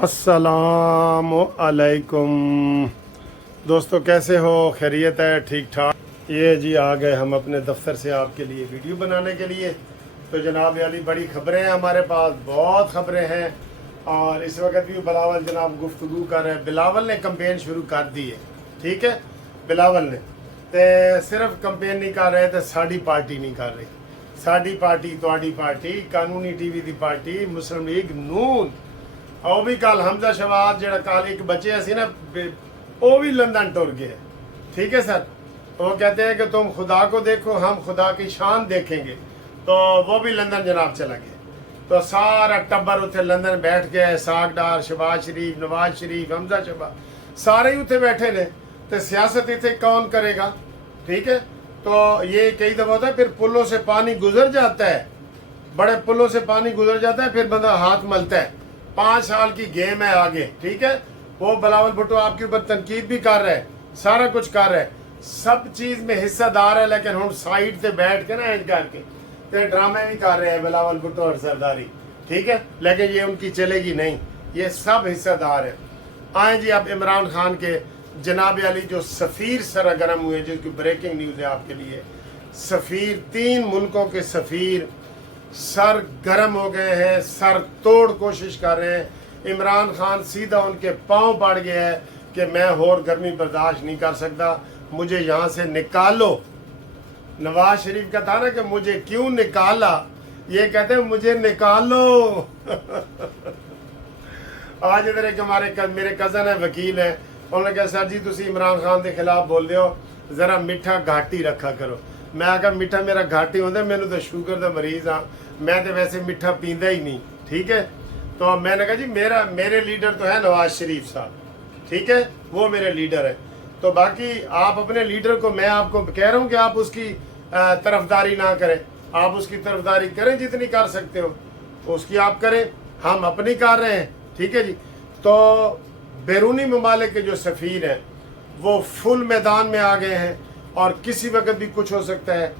अस्सलाम अलैकुम दोस्तों, कैसे हो? खैरियत है? ठीक ठाक। ये जी आ गए हम अपने दफ्तर से आपके लिए वीडियो बनाने के लिए। तो जनाब याली बड़ी खबरें हैं हमारे पास, बहुत खबरें हैं। और इस वक्त भी बिलावल जनाब गुफ्तगू कर रहे हैं। बिलावल ने कंपेन शुरू कर दी है, ठीक है। बिलावल ने तो सिर्फ कंपेन नहीं कर रहे थे, साड़ी पार्टी नहीं कर रही। साड़ी पार्टी, तुहाडी पार्टी, कानूनी टीवी की पार्टी, मुस्लिम लीग नून। और भी कल हमजा शहबाज जो कल एक बच्चे सी ना, वो भी लंदन टुर गए, ठीक है सर। वो कहते हैं कि तुम खुदा को देखो, हम खुदा की शान देखेंगे। तो वो भी लंदन जनाब चला गया। तो सारा टब्बर उत्थे लंदन बैठ गया, सागडार, शहबाज शरीफ, नवाज शरीफ, हमजा शहबाज सारे ही उत्थे बैठे ने। तो सियासत इतने कौन करेगा, ठीक है। तो ये कई दफा होता है, फिर पुलों से पानी गुजर जाता है, बड़े पुलों से पानी गुजर जाता है, फिर बंदा हाथ मलता है। 5 साल की गेम है आगे, ठीक है। वो बिलावल भुट्टो आपके ऊपर तनकीद भी कर रहा है, सारा कुछ कर रहा है, सब चीज में हिस्सेदार है। लेकिन हम साइड से बैठ के ना इंज करके तो ड्रामे भी कर रहे हैं बिलावल भुट्टो और सरदारी, ठीक है। लेकिन ये उनकी चलेगी नहीं, ये सब हिस्सेदार है। आए जी अब इमरान खान के जनाब अली जो सफ़ीर सरगर्म हुए, जिसकी ब्रेकिंग न्यूज़ है आपके लिए। सफ़ीर, 3 मुल्कों के सफ़ीर सर गर्म हो गए हैं, सर तोड़ कोशिश कर रहे हैं। इमरान खान सीधा उनके पांव पड़ गया है कि मैं और गर्मी बर्दाश्त नहीं कर सकता, मुझे यहाँ से निकालो। नवाज शरीफ का था ना कि मुझे क्यों निकाला, ये कहते हैं मुझे निकालो। आज इधर एक मेरे कज़न है, वकील है, उन्होंने कहा सर जी तुसी इमरान खान के खिलाफ बोल रहे हो, जरा मिठा घाट ही रखा करो। मैं आखा मिठा मेरा घाट ही होता, मैंने तो शुगर का मरीज हाँ, मैं तो वैसे मिठा पींदा ही नहीं, ठीक है। तो मैंने कहा जी मेरे लीडर तो है नवाज शरीफ साहब, ठीक है, वो मेरे लीडर है। तो बाकी आप अपने लीडर को, मैं आपको कह रहा हूँ कि आप उसकी तरफदारी ना करें, आप उसकी तरफदारी करें जितनी कर सकते हो उसकी आप करें, हम अपनी कर रहे हैं, ठीक है जी। तो बैरूनी ममालिक के जो सफ़ीर हैं वो फुल मैदान में आ गए हैं और किसी वक्त भी कुछ हो सकता है।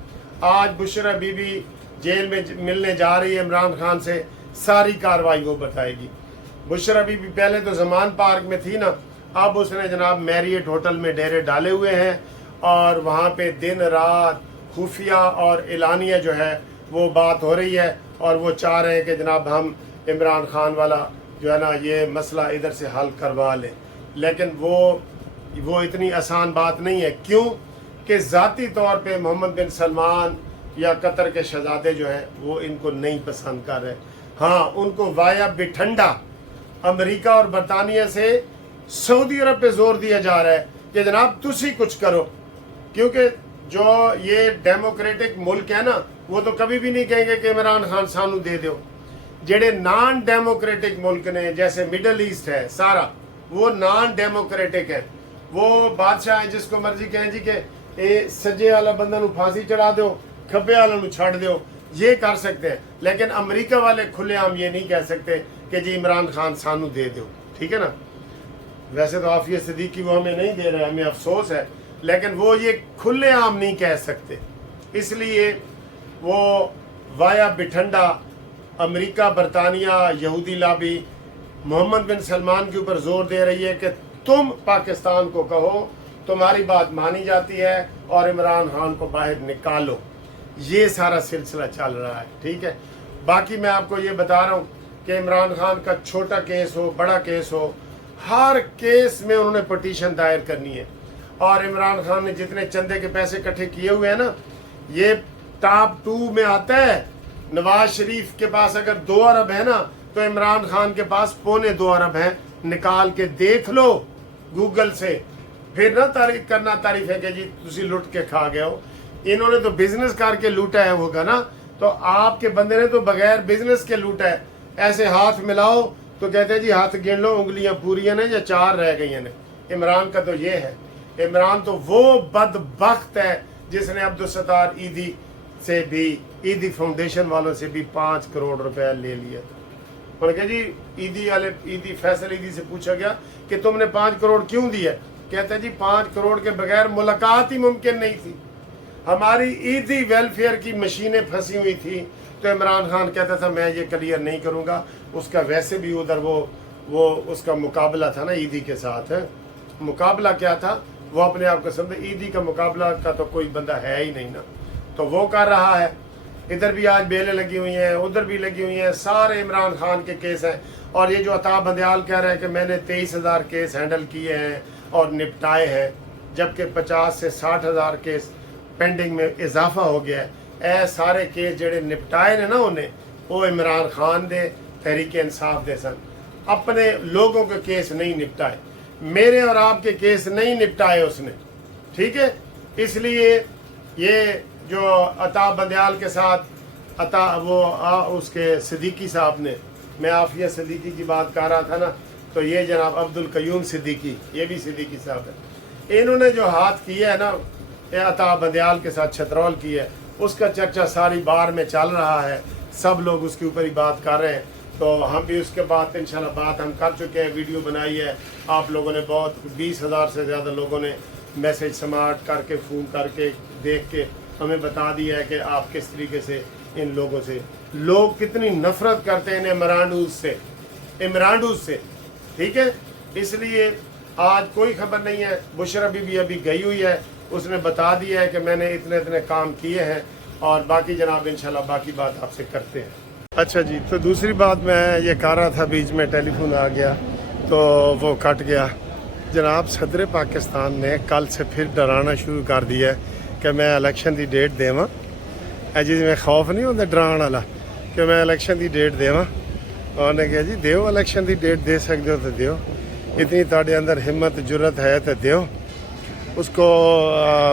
आज बुशरा बीबी जेल में मिलने जा रही है इमरान खान से, सारी कार्रवाई वो बताएगी। बुशरा बीबी पहले तो जमान पार्क में थी ना, अब उसने जनाब मैरियट होटल में डेरे डाले हुए हैं और वहाँ पे दिन रात खुफिया और एलानिया जो है वो बात हो रही है। और वो चाह रहे हैं कि जनाब हम इमरान खान वाला जो है ना ये मसला इधर से हल करवा लें। लेकिन वो इतनी आसान बात नहीं है। क्यों कि ज़ाती तौर पे मोहम्मद बिन सलमान या कतर के शहजादे जो हैं वो इनको नहीं पसंद कर रहे। हाँ, उनको वाया बिठंडा अमेरिका और बरतानिया से सऊदी अरब पे जोर दिया जा रहा है कि जनाब तुसी कुछ करो। क्योंकि जो ये डेमोक्रेटिक मुल्क है ना, वो तो कभी भी नहीं कहेंगे कि इमरान खान सानू दे दो। जेडे नॉन डेमोक्रेटिक मुल्क ने, जैसे मिडल ईस्ट है सारा, वो नॉन डेमोक्रेटिक है। वो बादशाह है जिसको मर्जी कहें जी के सज्जे वाला बंदा नू फांसी चढ़ा दो, खब्बे वाला नू छड़ दो, ये कर सकते हैं। लेकिन अमेरिका वाले खुलेआम ये नहीं कह सकते कि जी इमरान खान सानू दे दो, ठीक है ना। वैसे तो आफिया सिद्दीकी वो हमें नहीं दे रहे, हमें अफसोस है, लेकिन वो ये खुलेआम नहीं कह सकते। इसलिए वो वाया बिठंडा अमेरिका, बरतानिया, यहूदी लाबी मोहम्मद बिन सलमान के ऊपर जोर दे रही है कि तुम पाकिस्तान को कहो, तुम्हारी बात मानी जाती है और इमरान खान को बाहर निकालो। ये सारा सिलसिला चल रहा है, ठीक है। बाकी मैं आपको ये बता रहा हूँ कि इमरान खान का छोटा केस हो, बड़ा केस हो, हर केस में उन्होंने पटिशन दायर करनी है। और इमरान खान ने जितने चंदे के पैसे इकट्ठे किए हुए हैं ना, ये टॉप 2 में आता है। नवाज शरीफ के पास अगर 2 अरब है ना, तो इमरान खान के पास 2.25 अरब है। निकाल के देख लो गूगल से, फिर ना तारीफ करना तारीफ है कि जी तुसी लुट के खा गए हो। इन्होंने तो बिजनेस करके लूटा है होगा ना, तो आपके बंदे ने तो बगैर बिजनेस के लूटा है। ऐसे हाथ मिलाओ तो कहते हैं जी हाथ गिन लो, उंगलियां पूरी ने या 4 रह गई ने। इमरान का तो ये है, इमरान तो वो बदबख्त है जिसने अब्दुल सत्तार ईदी से भी, ईदी फाउंडेशन वालों से भी 5 करोड़ रुपया ले लिया। उन्होंने कहा जी ईदी फैसल ईदी से पूछा गया कि तुमने 5 करोड़ क्यों दिया, कहते हैं जी 5 करोड़ के बगैर मुलाकात ही मुमकिन नहीं थी। हमारी ईदी वेलफेयर की मशीनें फंसी हुई थी तो इमरान खान कहता था मैं ये क्लियर नहीं करूँगा, उसका वैसे भी उधर वो وہ اس کا مقابلہ تھا نا عیدی کے ساتھ. مقابلہ کیا تھا؟ وہ اپنے آپ کو سمجھے عیدی کا مقابلہ کا تو کوئی بندہ ہے ہی نہیں نا, تو وہ کر رہا ہے. ادھر بھی آج بیلیں لگی ہوئی ہیں, ادھر بھی لگی ہوئی ہیں, سارے عمران خان کے کیس ہیں. اور یہ جو عطا بندیال کہہ رہے ہیں کہ میں نے 23,000 کیس ہینڈل کیے ہیں اور نپٹائے ہیں, جبکہ 50 سے 60,000 کیس پینڈنگ میں اضافہ ہو گیا ہے. اے سارے کیس جڑے نپٹائے نے نا انہیں, وہ عمران خان دے, تحریک انصاف دے سن. اپنے لوگوں کے کیس نہیں نپٹائے, میرے اور آپ کے کیس نہیں نپٹائے اس نے. ٹھیک ہے, اس لیے یہ جو عطا بندیال کے ساتھ اس کے صدیقی صاحب نے, میں عافیہ صدیقی کی بات کر رہا تھا نا, تو یہ جناب عبد القیوم صدیقی, یہ بھی صدیقی صاحب ہے. انہوں نے جو ہاتھ کیا ہے نا یہ عطا بندیال کے ساتھ چھترول کی ہے, اس کا چرچا ساری بار میں چل رہا ہے, سب لوگ اس کے اوپر ہی بات کر رہے ہیں. تو ہم بھی اس کے بعد انشاءاللہ بات ہم کر چکے ہیں, ویڈیو بنائی ہے. آپ لوگوں نے بہت 20,000 سے زیادہ لوگوں نے میسج سماعت کر کے, فون کر کے, دیکھ کے ہمیں بتا دیا ہے کہ آپ کس طریقے سے ان لوگوں سے, لوگ کتنی نفرت کرتے ہیں عمرانڈوز سے. ٹھیک ہے, اس لیے آج کوئی خبر نہیں ہے. بشرا بھی ابھی گئی ہوئی ہے, اس نے بتا دیا ہے کہ میں نے اتنے کام کیے ہیں, اور باقی جناب انشاءاللہ باقی بات آپ سے کرتے ہیں. اچھا جی, تو دوسری بات میں یہ کہہ رہا تھا, بیچ میں ٹیلی فون آ گیا تو وہ کٹ گیا. جناب صدر پاکستان نے کل سے پھر ڈرانا شروع کر دیا ہے کہ میں الیکشن دی ڈیٹ دیواں. جی میں خوف نہیں ہوتا ڈران والا کہ میں الیکشن دی ڈیٹ دیواں. اور نے کہا جی دیو الیکشن دی ڈیٹ دے سکتے ہو تو دیو, اتنی تاڑے اندر ہمت جرت ہے تو دیو. اس کو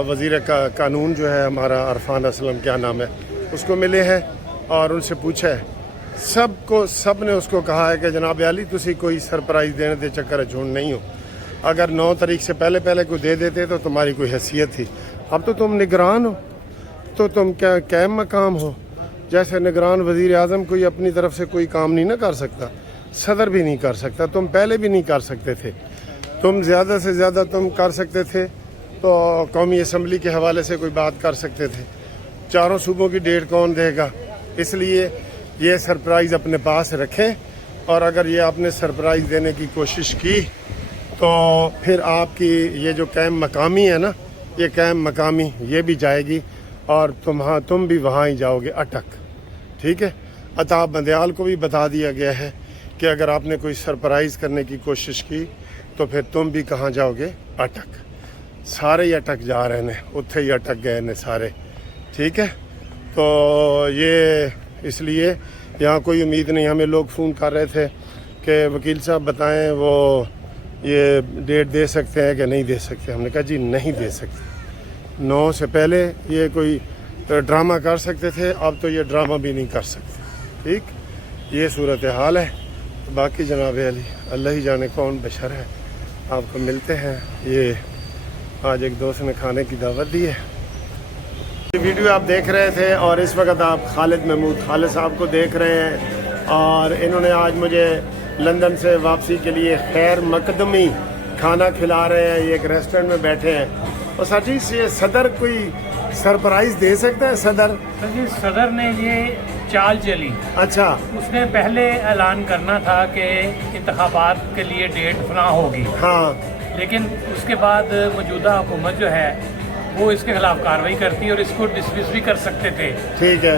وزیر قانون جو ہے ہمارا عرفان اسلم, کیا نام ہے, اس کو ملے ہیں اور ان سے پوچھا ہے. سب نے اس کو کہا ہے کہ جناب علی تسی کوئی سرپرائز دینے دے چکر جھوڑ نہیں ہو, اگر 9 تاریخ سے پہلے کوئی دے دیتے تو تمہاری کوئی حیثیت تھی. اب تو تم نگران ہو, تو تم کیا قائم مقام ہو. جیسے نگران وزیر اعظم کوئی اپنی طرف سے کوئی کام نہیں نہ کر سکتا, صدر بھی نہیں کر سکتا, تم پہلے بھی نہیں کر سکتے تھے. تم زیادہ سے زیادہ تم کر سکتے تھے تو قومی اسمبلی کے حوالے سے کوئی بات کر سکتے تھے. 4 صوبوں کی ڈیٹ کون دے گا؟ اس لیے یہ سرپرائز اپنے پاس رکھیں, اور اگر یہ آپ نے سرپرائز دینے کی کوشش کی تو پھر آپ کی یہ جو قائم مقامی ہے نا, یہ قائم مقامی یہ بھی جائے گی, اور تم بھی وہاں ہی جاؤ گے اٹک. ٹھیک ہے, عطا بندیال کو بھی بتا دیا گیا ہے کہ اگر آپ نے کوئی سرپرائز کرنے کی کوشش کی تو پھر تم بھی کہاں جاؤ گے؟ اٹک. سارے ہی اٹک جا رہے ہیں, اتھے ہی اٹک گئے نے سارے. ٹھیک ہے, تو یہ اس لیے یہاں کوئی امید نہیں. ہمیں لوگ فون کر رہے تھے کہ وکیل صاحب بتائیں وہ یہ ڈیٹ دے سکتے ہیں کہ نہیں دے سکتے. ہم نے کہا جی نہیں دے سکتے. 9 سے پہلے یہ کوئی ڈرامہ کر سکتے تھے, اب تو یہ ڈرامہ بھی نہیں کر سکتے. ٹھیک, یہ صورتحال ہے. باقی جناب علی اللہ ہی جانے کون بشر ہے. آپ کو ملتے ہیں. یہ آج ایک دوست نے کھانے کی دعوت دی ہے. ویڈیو آپ دیکھ رہے تھے, اور اس وقت آپ خالد محمود خالد صاحب کو دیکھ رہے ہیں, اور انہوں نے آج مجھے لندن سے واپسی کے لیے خیر مقدمی کھانا کھلا رہے ہیں. یہ ایک ریسٹورنٹ میں بیٹھے ہیں. اور سر جی سے صدر کوئی سرپرائز دے سکتا ہے؟ صدر نے یہ چال چلی. اچھا, اس نے پہلے اعلان کرنا تھا کہ انتخابات کے لیے ڈیٹ فلاں ہوگی. ہاں, لیکن اس کے بعد موجودہ حکومت جو ہے وہ اس کے خلاف کارروائی کرتی اور اس کو ڈسمس بھی کر سکتے تھے. ٹھیک ہے,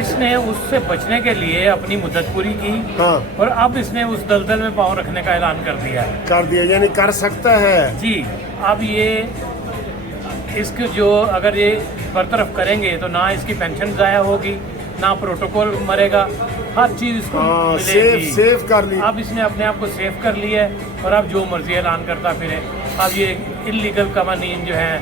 اس نے اس سے بچنے کے لیے اپنی مدت پوری کی. ہاں, اور اب اس نے اس دلدل میں پاؤں رکھنے کا اعلان کر دیا ہے. یعنی کر سکتا ہے. جی, اب یہ اس کو جو اگر یہ برطرف کریں گے تو نہ اس کی پینشن ضائع ہوگی, نہ پروٹوکول مرے گا, ہر چیز اس کو ملے گی. سیف کر لی. اب اس نے اپنے آپ کو سیف کر لیا ہے, اور اب جو مرضی اعلان کرتا پھرے. اب یہ انلیگل قوانین جو ہیں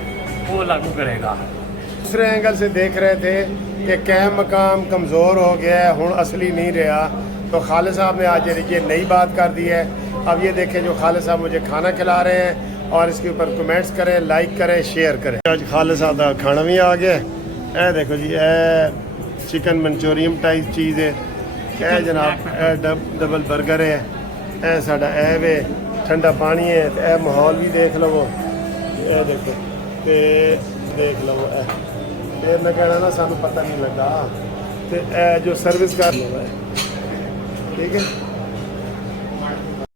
وہ لاگو کرے گا. دوسرے اینگل سے دیکھ رہے تھے کہ قائم مقام کمزور ہو گیا ہے, ہن اصلی نہیں رہا. تو خالد صاحب نے آج یہ نئی بات کر دی ہے. اب یہ دیکھیں جو خالد صاحب مجھے کھانا کھلا رہے ہیں, اور اس کے اوپر کمنٹس کریں, لائک کریں, شیئر کریں. آج خالد صاحب کا کھانا بھی آ گیا. اے دیکھو جی, اے چکن منچوریم ٹائپ چیز ہے. اے جناب اے ڈبل برگر ہے. اے ساڈا اے وے ٹھنڈا پانی ہے. اے ماحول بھی دیکھ لو, اے دیکھو تے دیکھ لو. پھر میں کہنا نا سانو پتہ نہیں لگا. تے اے جو سروس کر لو ہے. ٹھیک ہے.